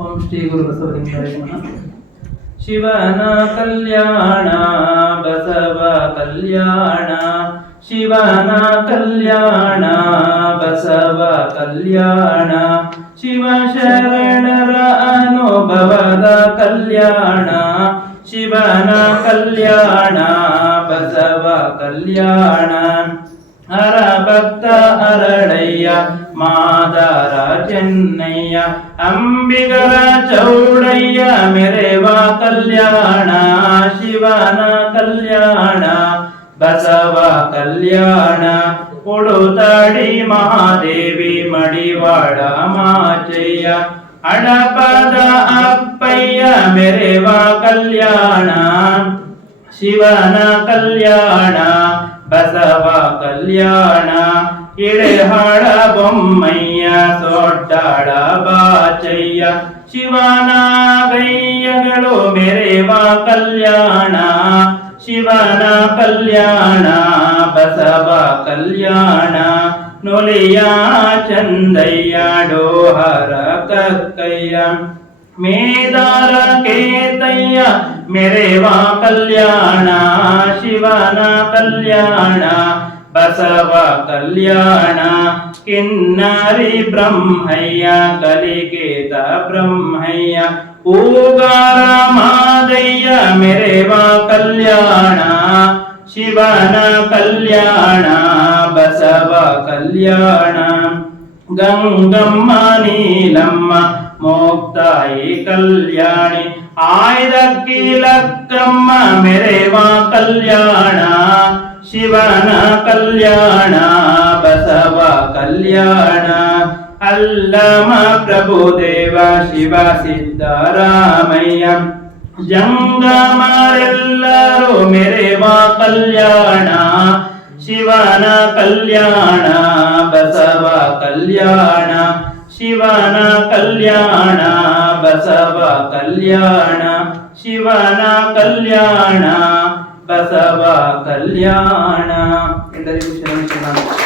ಓಂ ಶ್ರೀ ಗುರು ಬಸವಲಿಂಗಾಯ ನಮಃ. ಶಿವನ ಕಲ್ಯಾಣ ಬಸವ ಕಲ್ಯಾಣ, ಶಿವನ ಕಲ್ಯಾಣ ಬಸವ ಕಲ್ಯಾಣ, ಶಿವ ಶರಣರ ಅನುಭವದ ಕಲ್ಯಾಣ, ಶಿವನ ಕಲ್ಯಾಣ ಬಸವ ಕಲ್ಯಾಣ. ಹರ ಭಕ್ತ ಅರಳಯ್ಯ ಮಾದಾರ ಚೆನ್ನಯ್ಯ, ಅಂಬಿಗರ ಚೌಡಯ್ಯ ಮೆರೆವ ಕಲ್ಯಾಣ, ಶಿವನ ಕಲ್ಯಾಣ ಬಸವ ಕಲ್ಯಾಣ. ಉಡುತಾಡಿ ಮಹಾದೇವಿ ಮಡಿವಾಡ ಮಾಚಯ್ಯ, ಅಡಪದ ಅಪ್ಪಯ್ಯ ಮೆರೆವ ಕಲ್ಯಾಣ, ಶಿವನ ಕಲ್ಯಾಣ ಬಸವ ಕಲ್ಯಾಣ. ಇಳೆಹಾಳ ಬೊಮ್ಮಯ್ಯ ಸೊಡ್ಡಾಡ ಬಾಚಯ್ಯ, ಶಿವನ ಗೈಯಗಳು ಮೆರೆವ ಕಲ್ಯಾಣ, ಶಿವನ ಕಲ್ಯಾಣ ಬಸವ ಕಲ್ಯಾಣ. ನುಲಿಯ ಚಂದಯ್ಯ ಡೋಹರ ಕಕ್ಕಯ್ಯ, ಮೇದಾರ ಕೇತಯ್ಯ ಮೆರೆವ ಕಲ್ಯಾಣ, ಶಿವನ ಕಲ್ಯಾಣ ಬಸವ ಕಲ್ಯಾಣ. ಕಿನ್ನರಿ ಬ್ರಹ್ಮಯ್ಯ ಕಲಿಕೇತ ಬ್ರಹ್ಮಯ್ಯ, ಹೂಗಾರ ಮಾದಯ್ಯ ಮೆರೆವ ಕಲ್ಯಾಣ, ಶಿವನ ಕಲ್ಯಾಣ ಬಸವ ಕಲ್ಯಾಣ. ಗಂಗಮ್ಮ ನೀಲಮ್ಮ ಮೋಕ್ತಾಯಿ ಕಲ್ಯಾಣಿ, ಆಯ್ದಕ್ಕಿ ಲಕ್ಕಮ್ಮ ಮೆರೆವ ಕಲ್ಯಾಣ, ಶಿವನ ಕಲ್ಯಾಣ ಬಸವ ಕಲ್ಯಾಣ. ಅಲ್ಲಮ ಪ್ರಭುದೇವ ಶಿವ ಸಿದ್ದರಾಮಯ್ಯ, ಜಂಗಮರೆಲ್ಲರೂ ಮೆರೆವ ಕಲ್ಯಾಣ, ಶಿವನ ಕಲ್ಯಾಣ ಬಸವ ಕಲ್ಯಾಣ, ಶಿವನ ಕಲ್ಯಾಣ ಬಸವ ಕಲ್ಯಾಣ, ಶಿವನ ಕಲ್ಯಾಣ ಬಸವ ಕಲ್ಯಾಣ. ಎಲ್ಲರಿಗೂ ಶರಣ ಶರಣಾರ್ಥಿ.